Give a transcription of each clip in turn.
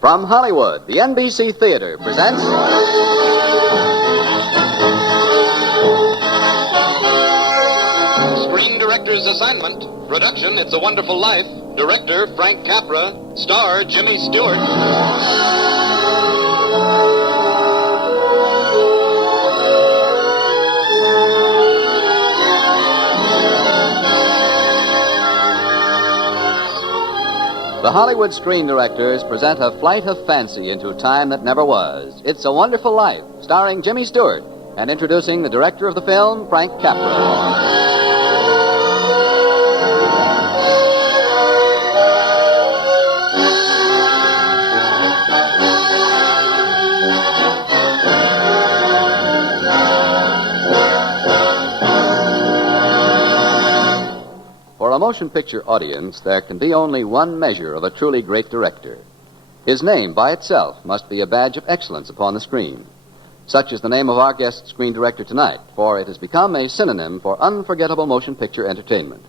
From Hollywood, the NBC Theater presents... Screen Director's Assignment. Production, It's a Wonderful Life. Director, Frank Capra. Star, Jimmy Stewart. The Hollywood Screen Directors present a flight of fancy into time that never was. It's a Wonderful Life, starring Jimmy Stewart, and introducing the director of the film, Frank Capra. For a motion picture audience, there can be only one measure of a truly great director. His name by itself must be a badge of excellence upon the screen. Such is the name of our guest screen director tonight, for it has become a synonym for unforgettable motion picture entertainment.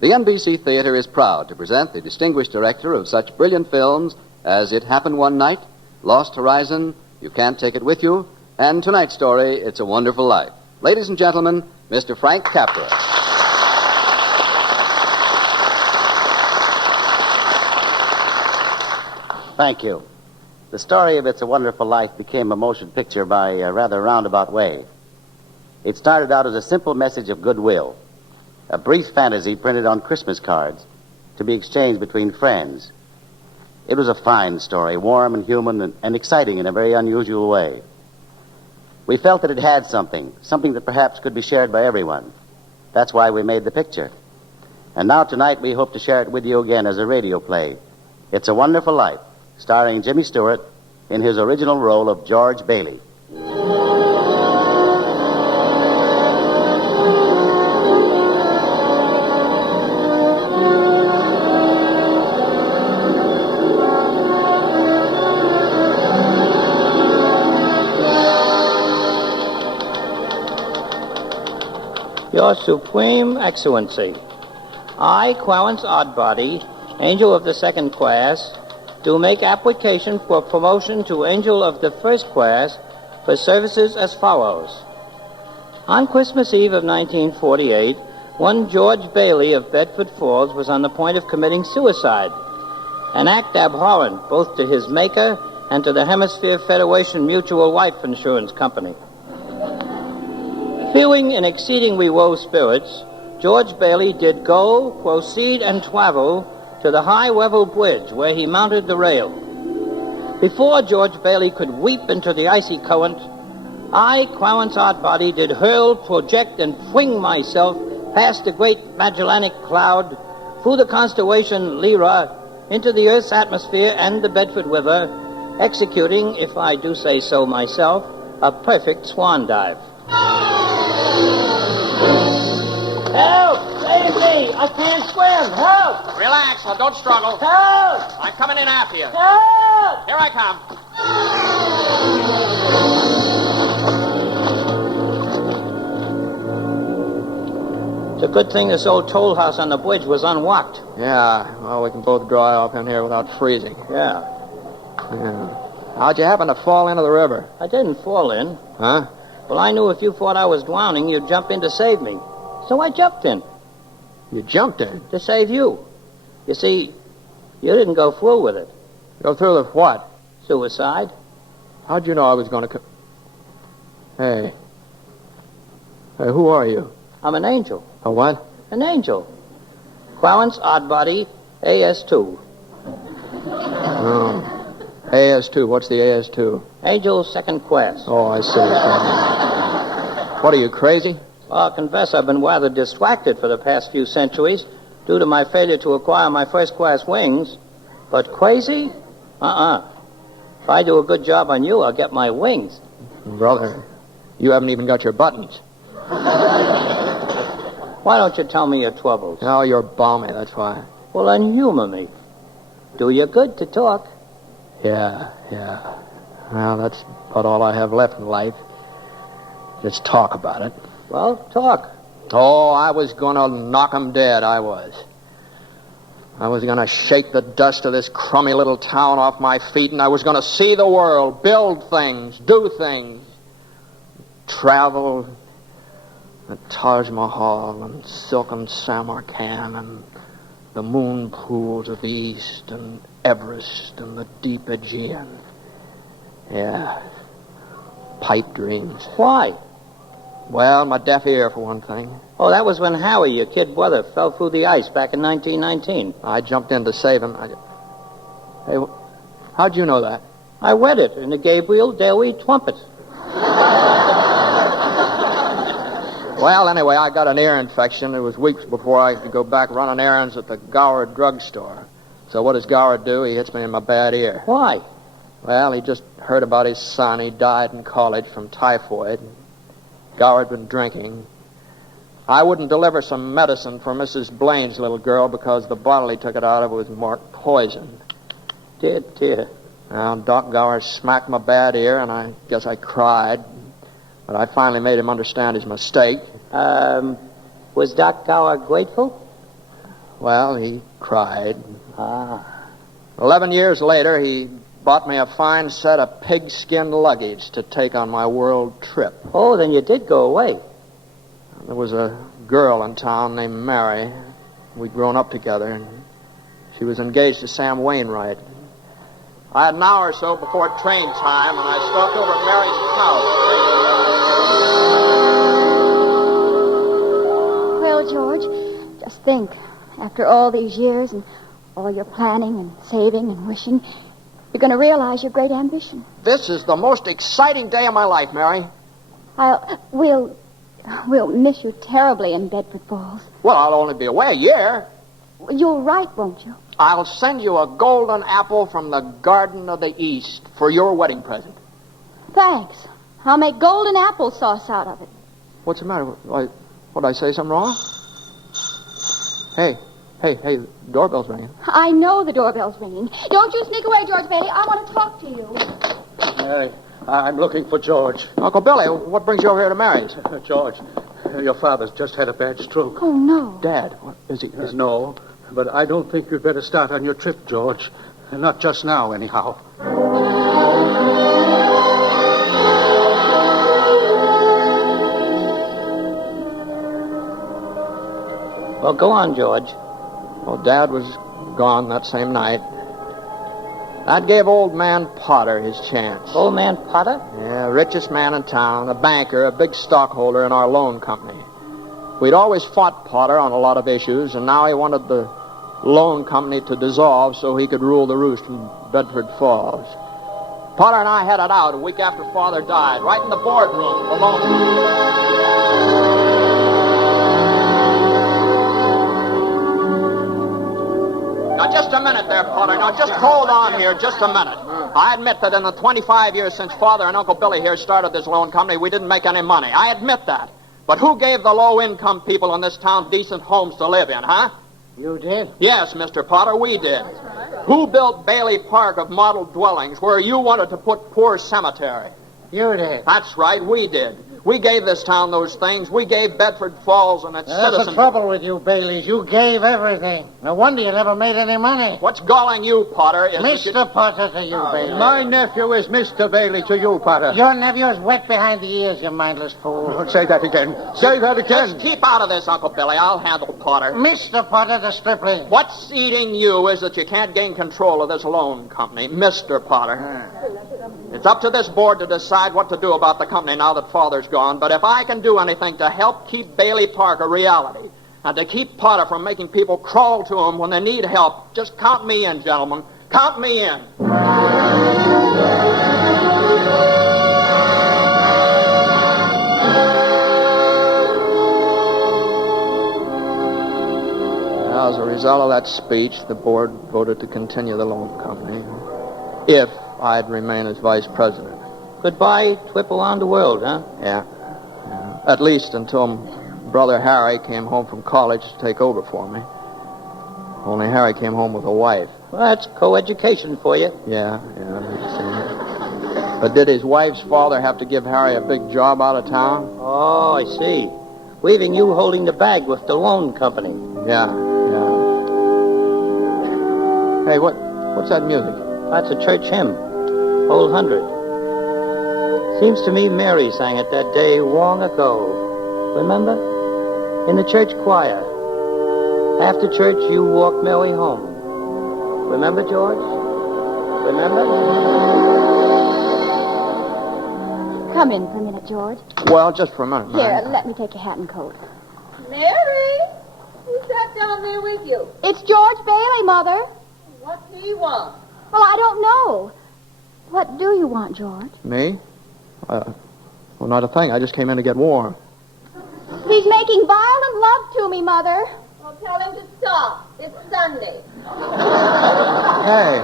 The NBC Theater is proud to present the distinguished director of such brilliant films as It Happened One Night, Lost Horizon, You Can't Take It With You, and tonight's story, It's a Wonderful Life. Ladies and gentlemen, Mr. Frank Capra. Thank you. The story of It's a Wonderful Life became a motion picture by a rather roundabout way. It started out as a simple message of goodwill, a brief fantasy printed on Christmas cards to be exchanged between friends. It was a fine story, warm and human and exciting in a very unusual way. We felt that it had something that perhaps could be shared by everyone. That's why we made the picture. And now tonight we hope to share it with you again as a radio play. It's a Wonderful Life, starring Jimmy Stewart in his original role of George Bailey. Your Supreme Excellency, I, Clarence Oddbody, Angel of the Second Class, do make application for promotion to Angel of the First Class for services as follows. On Christmas Eve of 1948, one George Bailey of Bedford Falls was on the point of committing suicide, an act abhorrent both to his maker and to the Hemisphere Federation Mutual Life Insurance Company. Feeling in exceedingly low spirits, George Bailey did go, proceed, and travel to the high-level bridge where he mounted the rail. Before George Bailey could leap into the icy current, I, Clarence Oddbody, did hurl, project, and fling myself past the great Magellanic Cloud, through the constellation Lyra, into the Earth's atmosphere and the Bedford River, executing, if I do say so myself, a perfect swan dive. Help! Save me! I can't swim! Help! Relax, now don't struggle. Help! I'm coming in after you. Help! Here I come. It's a good thing this old toll house on the bridge was unlocked. Yeah, well, we can both dry off in here without freezing. Yeah. How'd you happen to fall into the river? I didn't fall in. Huh? Well, I knew if you thought I was drowning, you'd jump in to save me. So I jumped in. You jumped in? To save you. You see, you didn't go through with it. Go through with what? Suicide. How'd you know I was going to Hey, who are you? I'm an angel. A what? An angel. Clarence Oddbody, AS2. Oh. AS2. What's the AS2? Angel Second Class. Oh, I see. What, are you crazy? Well, I'll confess I've been rather distracted for the past few centuries due to my failure to acquire my first-class wings. But crazy? If I do a good job on you, I'll get my wings. Brother, you haven't even got your buttons. Why don't you tell me your troubles? Oh, you're balmy, that's why. Well, then humor me. Do you good to talk. Yeah. Well, that's about all I have left in life. Just talk about it. Well, talk. Oh, I was going to knock 'em dead, I was. I was going to shake the dust of this crummy little town off my feet, and I was going to see the world, build things, do things, travel, the Taj Mahal and silken Samarkand and the moon pools of the East and Everest and the deep Aegean. Yeah, pipe dreams. Why? Well, my deaf ear, for one thing. Oh, that was when Howie, your kid brother, fell through the ice back in 1919. I jumped in to save him. Hey, how'd you know that? I read it in the Gabriel Daily Trumpet. Well, anyway, I got an ear infection. It was weeks before I could go back running errands at the Gower drugstore. So what does Gower do? He hits me in my bad ear. Why? Well, he just heard about his son. He died in college from typhoid. Gower had been drinking. I wouldn't deliver some medicine for Mrs. Blaine's little girl because the bottle he took it out of was marked poison. Dear. Now, Doc Gower smacked my bad ear, and I guess I cried. But I finally made him understand his mistake. Was Doc Gower grateful? Well, he cried. 11 years later, he bought me a fine set of pigskin luggage to take on my world trip. Oh, then you did go away. There was a girl in town named Mary. We'd grown up together, and she was engaged to Sam Wainwright. I had an hour or so before train time, and I stopped over at Mary's house. Well, George, just think. After all these years and all your planning and saving and wishing, you're going to realize your great ambition. This is the most exciting day of my life, Mary. We'll miss you terribly in Bedford Falls. Well, I'll only be away a year. You'll write, won't you? I'll send you a golden apple from the Garden of the East for your wedding present. Thanks. I'll make golden applesauce out of it. What's the matter? What, I say something wrong? Hey, doorbell's ringing. I know the doorbell's ringing. Don't you sneak away, George Bailey. I want to talk to you. Mary, I'm looking for George. Uncle Billy, what brings you over here to Mary's? George, your father's just had a bad stroke. Oh, no. Dad, what, is he? No, but I don't think you'd better start on your trip, George. Not just now, anyhow. Well, go on, George. Well, Dad was gone that same night. That gave old man Potter his chance. Old man Potter? Yeah, richest man in town, a banker, a big stockholder in our loan company. We'd always fought Potter on a lot of issues, and now he wanted the loan company to dissolve so he could rule the roost in Bedford Falls. Potter and I had it out a week after Father died, right in the boardroom of the loan company. Now, just a minute there, Potter. Now, just hold on here just a minute. I admit that in the 25 years since Father and Uncle Billy here started this loan company, we didn't make any money. I admit that. But who gave the low-income people in this town decent homes to live in, huh? You did? Yes, Mr. Potter, we did. Who built Bailey Park of model dwellings where you wanted to put Poor Cemetery? You did. That's right, we did. We gave this town those things. We gave Bedford Falls and its That's citizens... the trouble with you, Baileys. You gave everything. No wonder you never made any money. What's galling you, Potter, is... Mr. Potter to you, Bailey. My nephew is Mr. Bailey to you, Potter. Your nephew's wet behind the ears, you mindless fool. Say that again. Say that again. Let's keep out of this, Uncle Billy. I'll handle Potter. Mr. Potter, the stripling. What's eating you is that you can't gain control of this loan company, Mr. Potter. It's up to this board to decide what to do about the company now that Father's gone. But if I can do anything to help keep Bailey Park a reality and to keep Potter from making people crawl to him when they need help, just count me in, gentlemen. Count me in. As a result of that speech, the board voted to continue the loan company if I'd remain as vice president. Goodbye, trip around the world, huh? Yeah. At least until Brother Harry came home from college to take over for me. Only Harry came home with a wife. Well, that's co-education for you. Yeah. But did his wife's father have to give Harry a big job out of town? Oh, I see. Leaving you holding the bag with the loan company. Yeah. Hey, what's that music? That's a church hymn. Old 100. Seems to me Mary sang it that day long ago. Remember? In the church choir. After church, you walk Mary home. Remember, George? Remember? Come in for a minute, George. Well, just for a minute, Here, Mary. let me take your hat and coat. Mary? Who's that down there with you? It's George Bailey, Mother. What do you want? Well, I don't know. What do you want, George? Me? Well, not a thing. I just came in to get warm. He's making violent love to me, Mother. Well, tell him to stop. It's Sunday. Hey,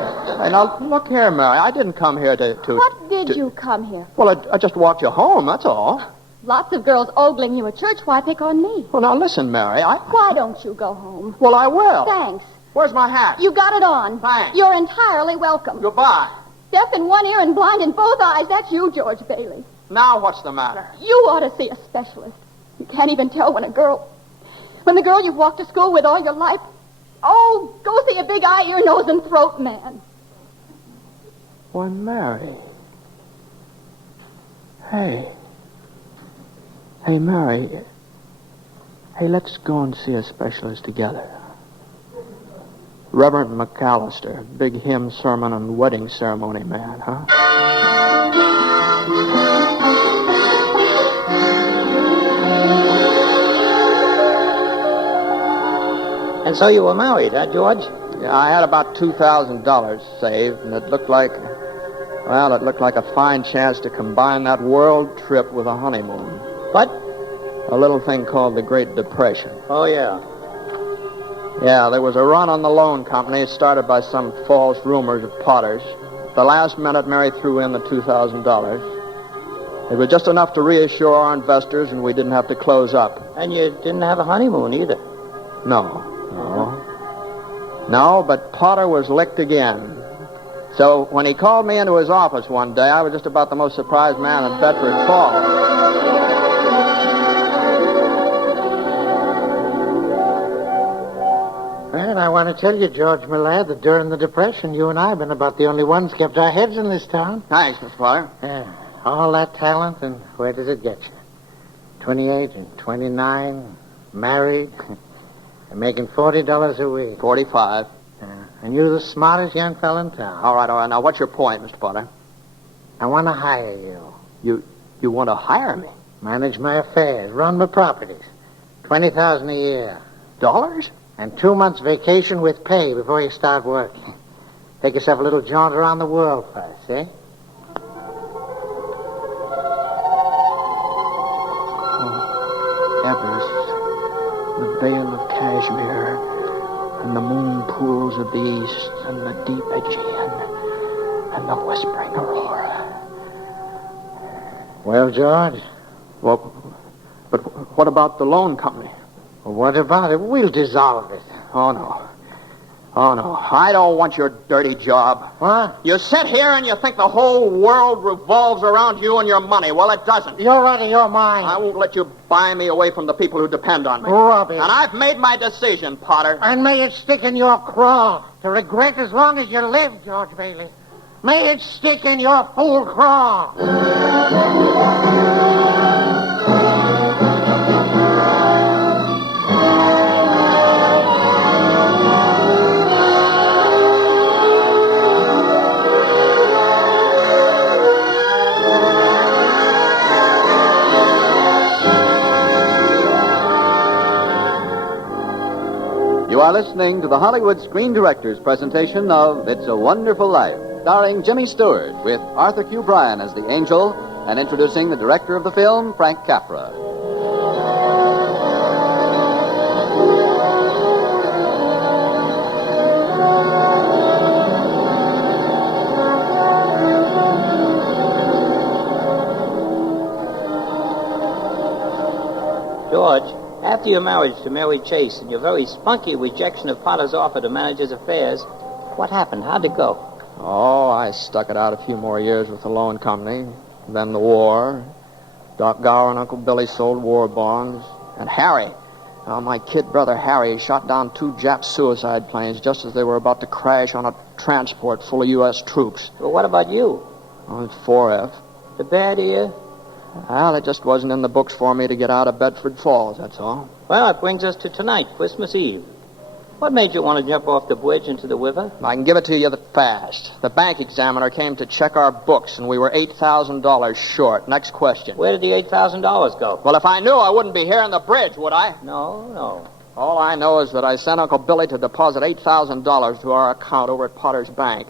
now, look here, Mary. I didn't come here to... What did you come here for? Well, I just walked you home, that's all. Lots of girls ogling you at church. Why pick on me? Well, now, listen, Mary, Why don't you go home? Well, I will. Thanks. Where's my hat? You got it on. Thanks. You're entirely welcome. Goodbye. Deaf in one ear and blind in both eyes. That's you, George Bailey. Now what's the matter? You ought to see a specialist. You can't even tell when the girl you've walked to school with all your life. Oh, go see a big eye, ear, nose, and throat man. Why, Mary. Hey, Mary. Hey, let's go and see a specialist together. Reverend McAllister, big hymn, sermon, and wedding ceremony man, huh? And so you were married, huh, George? Yeah, I had about $2,000 saved, and it looked like a fine chance to combine that world trip with a honeymoon. What? A little thing called the Great Depression. Oh, yeah. Yeah, there was a run on the loan company started by some false rumors of Potters. The last minute, Mary threw in the $2,000. It was just enough to reassure our investors, and we didn't have to close up. And you didn't have a honeymoon either. No, but Potter was licked again. So when he called me into his office one day, I was just about the most surprised man in Bedford Falls. Well, I want to tell you, George, my lad, that during the Depression, you and I have been about the only ones kept our heads in this town. Thanks, Mr. Potter. Yeah, all that talent, and where does it get you? 28 and 29, married, and making $40 a week. 45. And you're the smartest young fella in town. All right. Now, what's your point, Mr. Potter? I want to hire you. You want to hire me? Manage my affairs, run my properties. $20,000 a year. Dollars? And 2 months vacation with pay before you start working. Take yourself a little jaunt around the world first, eh? Everest, the Vale of Kashmir, and the moon pools of the east, and the deep Aegean, and the whispering Aurora. Well, George? Well, but what about the loan company? Well, what about it? We'll dissolve it. Oh, no. I don't want your dirty job. What? You sit here and you think the whole world revolves around you and your money. Well, it doesn't. You're out of your mind. I won't let you buy me away from the people who depend on me. Rubbish. And I've made my decision, Potter. And may it stick in your craw to regret as long as you live, George Bailey. May it stick in your fool craw. You are listening to the Hollywood Screen Directors presentation of It's a Wonderful Life, starring Jimmy Stewart with Arthur Q. Bryan as the angel and introducing the director of the film, Frank Capra. George, after your marriage to Mary Chase and your very spunky rejection of Potter's offer to manage his affairs, what happened? How'd it go? Oh, I stuck it out a few more years with the loan company. Then the war. Doc Gower and Uncle Billy sold war bonds. And Harry. My kid brother Harry shot down 2 Jap suicide planes just as they were about to crash on a transport full of U.S. troops. Well, what about you? Oh, 4F. The bad ear? Well, it just wasn't in the books for me to get out of Bedford Falls, that's all. Well, it brings us to tonight, Christmas Eve. What made you want to jump off the bridge into the river? I can give it to you fast. The bank examiner came to check our books, and we were $8,000 short. Next question. Where did the $8,000 go? Well, if I knew, I wouldn't be here on the bridge, would I? No. All I know is that I sent Uncle Billy to deposit $8,000 to our account over at Potter's bank.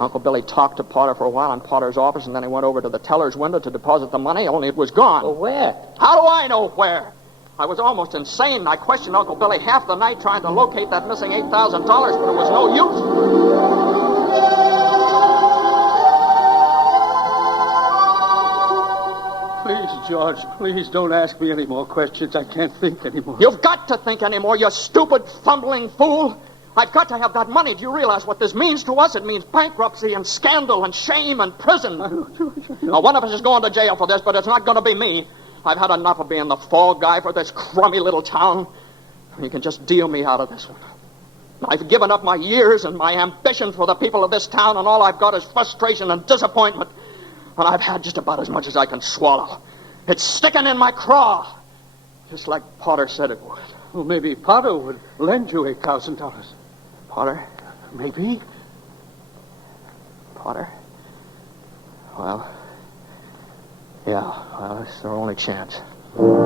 Uncle Billy talked to Potter for a while in Potter's office, and then he went over to the teller's window to deposit the money, only it was gone. Well, where? How do I know where? I was almost insane. I questioned Uncle Billy half the night trying to locate that missing $8,000, but it was no use. Please, George, please don't ask me any more questions. I can't think anymore. You've got to think anymore, you stupid, fumbling fool. I've got to have that money. Do you realize what this means to us? It means bankruptcy and scandal and shame and prison. Now, one of us is going to jail for this, but it's not going to be me. I've had enough of being the fall guy for this crummy little town. You can just deal me out of this one. I've given up my years and my ambition for the people of this town, and all I've got is frustration and disappointment. And I've had just about as much as I can swallow. It's sticking in my craw, just like Potter said it would. Well, maybe Potter would lend you $8,000. Potter? Maybe. Potter? Well, yeah, well, it's our only chance. Well,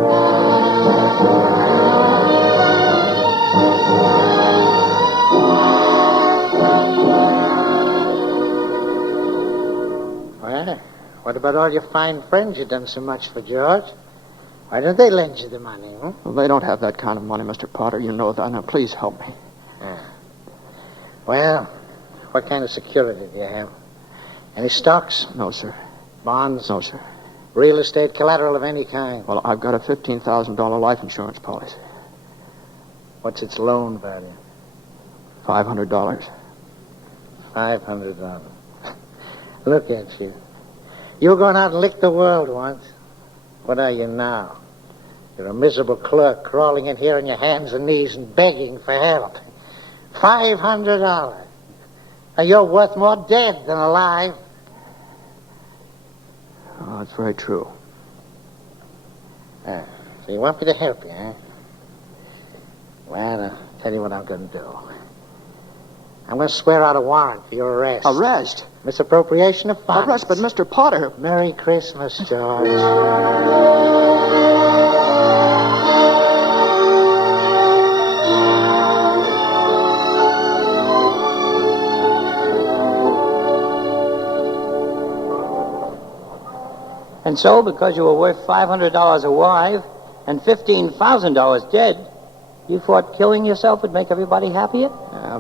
what about all your fine friends you've done so much for, George? Why don't they lend you the money, huh? Well, they don't have that kind of money, Mr. Potter. You know that. Now, please help me. Well, what kind of security do you have? Any stocks? No, sir. Bonds? No, sir. Real estate collateral of any kind? Well, I've got a $15,000 life insurance policy. What's its loan value? $500. $500. Look at you. You were going out and lick the world once. What are you now? You're a miserable clerk crawling in here on your hands and knees and begging for help. $500. Now, you're worth more dead than alive. Oh, that's very true. So you want me to help you, huh? Well, I'll tell you what I'm going to do. I'm going to swear out a warrant for your arrest. Arrest? Misappropriation of funds. Arrest, but Mr. Potter... Merry Christmas, George. And so, because you were worth $500 alive and $15,000 dead, you thought killing yourself would make everybody happier?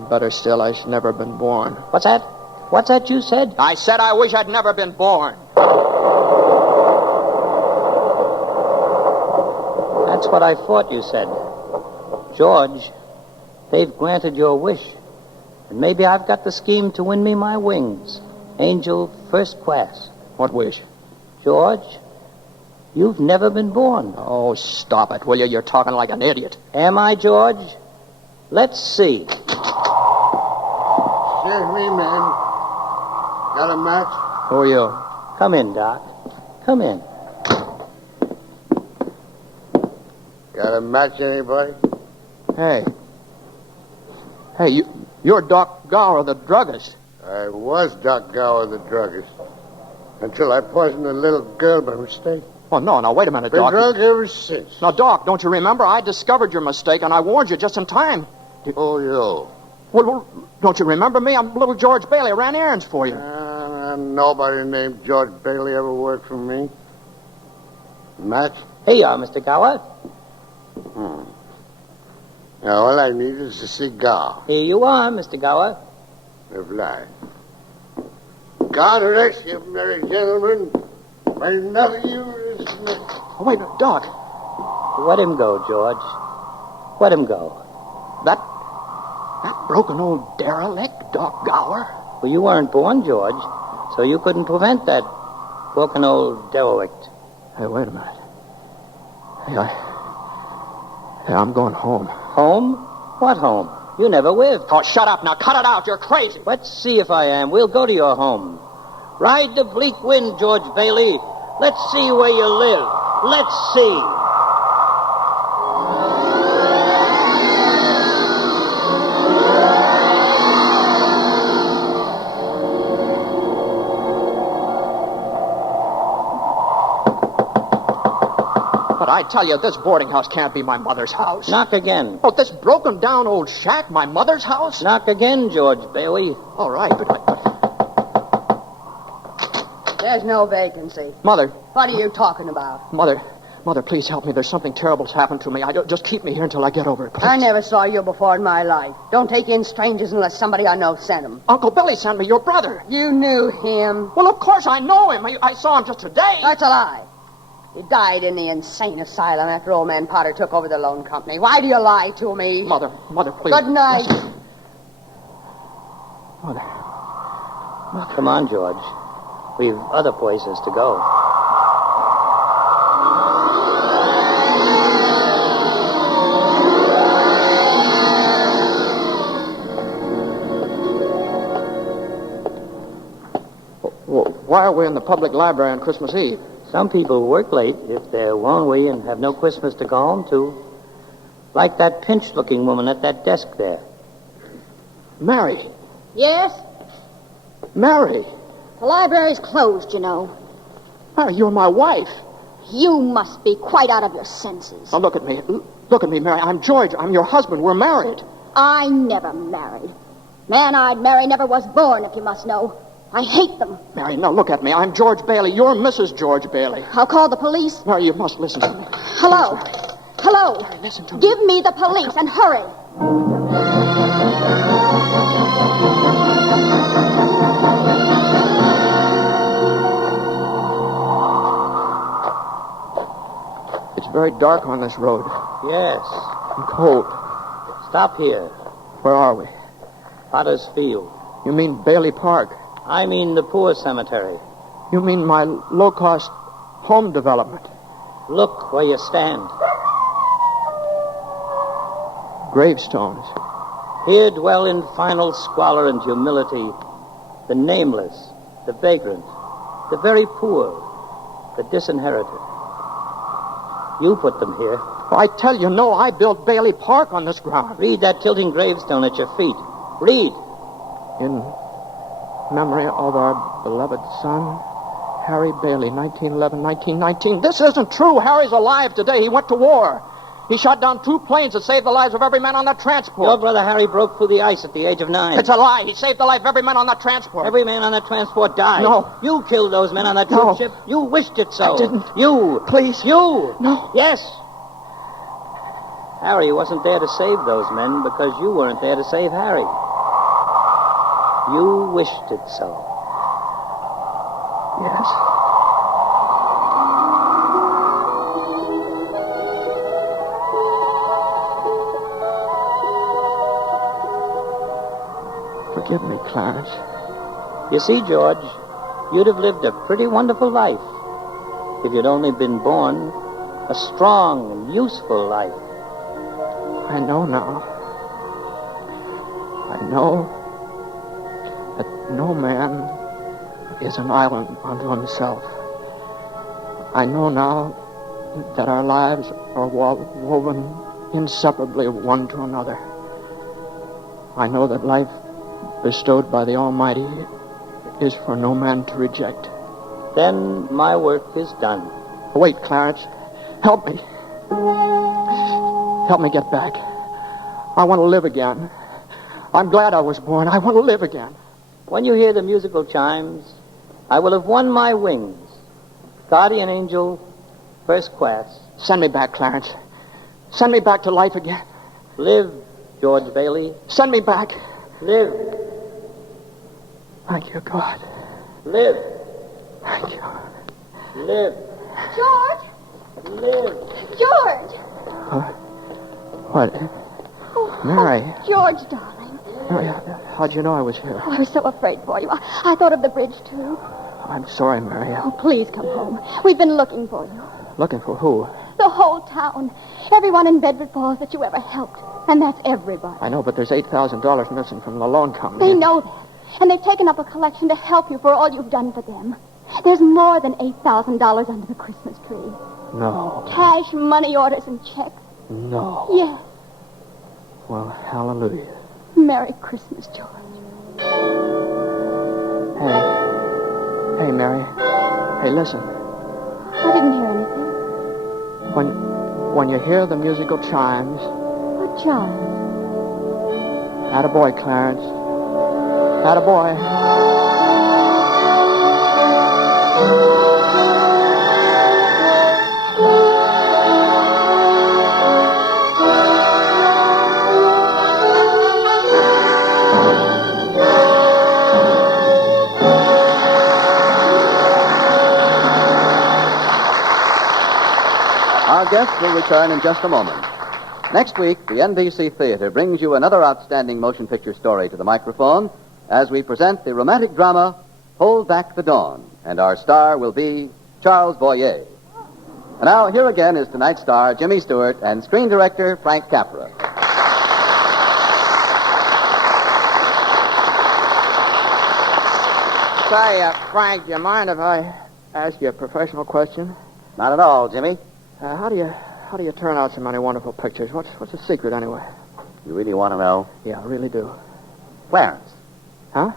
Better still, I should never have been born. What's that? What's that you said? I said I wish I'd never been born. That's what I thought you said. George, they've granted your wish. And maybe I've got the scheme to win me my wings. Angel first class. What wish? George, you've never been born. Oh, stop it, will you? You're talking like an idiot. Am I, George? Let's see. Excuse me, man. Got a match? Who are you? Come in, Doc. Come in. Got a match, anybody? Hey, you're Doc Gower, the druggist. I was Doc Gower, the druggist. Until I poisoned a little girl by mistake. Oh, no, wait a minute, Been Doc. drunk ever since. Now, Doc, don't you remember? I discovered your mistake, and I warned you just in time. Oh, you. Well, don't you remember me? I'm little George Bailey. I ran errands for you. Nobody named George Bailey ever worked for me. Match? Here you are, Mr. Gower. Now, all I need is a cigar. Here you are, Mr. Gower. Reply. God rest you, merry gentlemen. May none of you is... Oh, wait a minute, Doc. Let him go, George. Let him go. That broken old derelict, Doc Gower? Well, you weren't born, George, so you couldn't prevent that broken old derelict. Hey, wait a minute. Hey, I'm going home. Home? What home? You never lived. Oh, shut up now. Cut it out. You're crazy. Let's see if I am. We'll go to your home. Ride the bleak wind, George Bailey. Let's see where you live. Let's see. I tell you, this boarding house can't be my mother's house. Knock again. Oh, this broken-down old shack, my mother's house? Knock again, George Bailey. All right, but... There's no vacancy. Mother. What are you talking about? Mother, please help me. There's something terrible's happened to me. Just keep me here until I get over it, please. I never saw you before in my life. Don't take in strangers unless somebody I know sent them. Uncle Billy sent me, your brother. You knew him. Well, of course I know him. I saw him just today. That's a lie. He died in the insane asylum after old man Potter took over the loan company. Why do you lie to me? Mother, please. Good night. Mother. Come on, George. We've other places to go. Well, why are we in the public library on Christmas Eve? Some people work late if they're lonely and have no Christmas to go home to. Like that pinched-looking woman at that desk there. Mary. Yes? Mary. The library's closed, you know. Mary, you're my wife. You must be quite out of your senses. Now, look at me. Look at me, Mary. I'm George. I'm your husband. We're married. I never married. Man I'd marry never was born, if you must know. I hate them. Mary, no, look at me. I'm George Bailey. You're Mrs. George Bailey. I'll call the police. Mary, you must listen to me. Hello. Hello. Mary, listen to me. Give me the police and hurry. It's very dark on this road. Yes. And cold. Stop here. Where are we? Potter's Field. You mean Bailey Park? I mean the poor cemetery. You mean my low-cost home development? Look where you stand. Gravestones. Here dwell in final squalor and humility the nameless, the vagrant, the very poor, the disinherited. You put them here. I tell you, no, I built Bailey Park on this ground. Read that tilting gravestone at your feet. Read. In memory of our beloved son, Harry Bailey, 1911-1919. This isn't true. Harry's alive today. He went to war. He shot down 2 planes that saved the lives of every man on that transport. Your brother Harry broke through the ice at the age of 9. It's a lie. He saved the life of every man on that transport. Every man on that transport died. No. You killed those men on that troop ship. You wished it so. I didn't. You. Please. You. No. Yes. Harry wasn't there to save those men because you weren't there to save Harry. You wished it so. Yes. Forgive me, Clarence. You see, George, you'd have lived a pretty wonderful life if you'd only been born a strong and useful life. I know now. I know that no man is an island unto himself. I know now that our lives are woven inseparably one to another. I know that life bestowed by the Almighty is for no man to reject. Then my work is done. Wait, Clarence. Help me. Help me get back. I want to live again. I'm glad I was born. I want to live again. When you hear the musical chimes, I will have won my wings. Guardian angel, first class. Send me back, Clarence. Send me back to life again. Live, George Bailey. Send me back. Live. Thank you, God. Live. Thank you. Live. George! Live. George! What? Mary. Oh, George, darling. Mary, how'd you know I was here? Oh, I was so afraid for you. I thought of the bridge, too. I'm sorry, Mary. Oh, please come home. We've been looking for you. Looking for who? The whole town. Everyone in Bedford Falls that you ever helped. And that's everybody. I know, but there's $8,000 missing from the loan company. They know that. And they've taken up a collection to help you for all you've done for them. There's more than $8,000 under the Christmas tree. No. Cash, money orders, and checks. No. Yes. Well, hallelujah. Merry Christmas, George. Hey, Mary. Hey, listen. I didn't hear anything. When you hear the musical chimes... What chimes? Attaboy, Clarence. Attaboy. Our guests will return in just a moment. Next week, the NBC Theater brings you another outstanding motion picture story to the microphone as we present the romantic drama Hold Back the Dawn, and our star will be Charles Boyer. And now, here again is tonight's star, Jimmy Stewart, and screen director Frank Capra. Say, Frank, do you mind if I ask you a professional question? Not at all, Jimmy. How do you turn out so many wonderful pictures? What's the secret, anyway? You really want to know? Yeah, I really do. Clarence. Huh?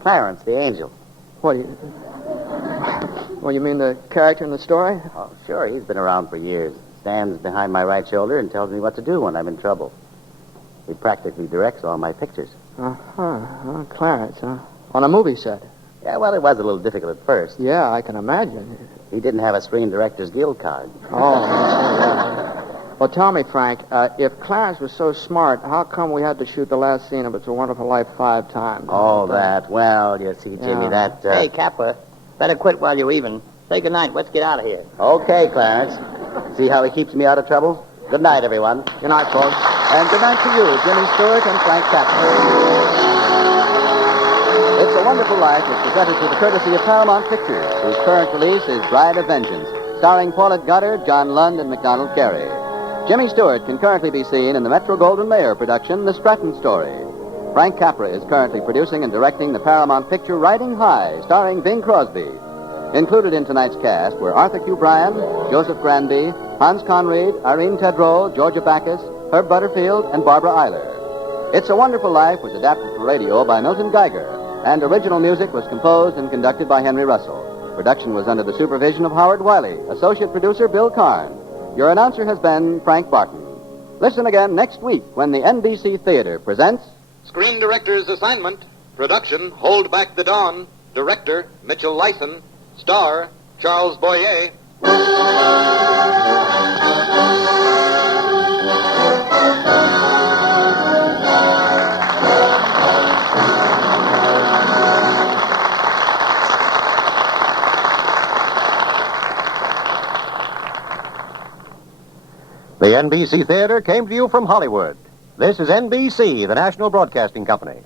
Clarence, the angel. What do you... Well, you mean the character in the story? Oh, sure. He's been around for years. Stands behind my right shoulder and tells me what to do when I'm in trouble. He practically directs all my pictures. Uh-huh. Clarence, huh? On a movie set? Yeah, well, it was a little difficult at first. Yeah, I can imagine. He didn't have a Screen Directors Guild card. Oh, yeah. Well, tell me, Frank, if Clarence was so smart, how come we had to shoot the last scene of It's a Wonderful Life 5 times? Oh, that. Well, you see, Jimmy, Yeah. that... Hey, Capra, better quit while you're even. Say goodnight. Let's get out of here. Okay, Clarence. See how he keeps me out of trouble? Good night, everyone. Good night, folks. And good night to you, Jimmy Stewart and Frank Capra. It's a Wonderful Life is presented through the courtesy of Paramount Pictures, whose current release is Bride of Vengeance, starring Paulette Goddard, John Lund, and MacDonald Carey. Jimmy Stewart can currently be seen in the Metro-Goldwyn-Mayer production, The Stratton Story. Frank Capra is currently producing and directing the Paramount picture Riding High, starring Bing Crosby. Included in tonight's cast were Arthur Q. Bryan, Joseph Granby, Hans Conried, Irene Tedrow, Georgia Backus, Herb Butterfield, and Barbara Eiler. It's a Wonderful Life was adapted for radio by Milton Geiger, and original music was composed and conducted by Henry Russell. Production was under the supervision of Howard Wiley, associate producer Bill Karn. Your announcer has been Frank Barton. Listen again next week when the NBC Theater presents Screen Director's Assignment. Production, Hold Back the Dawn. Director, Mitchell Lyson. Star, Charles Boyer. The NBC Theater came to you from Hollywood. This is NBC, the national broadcasting company.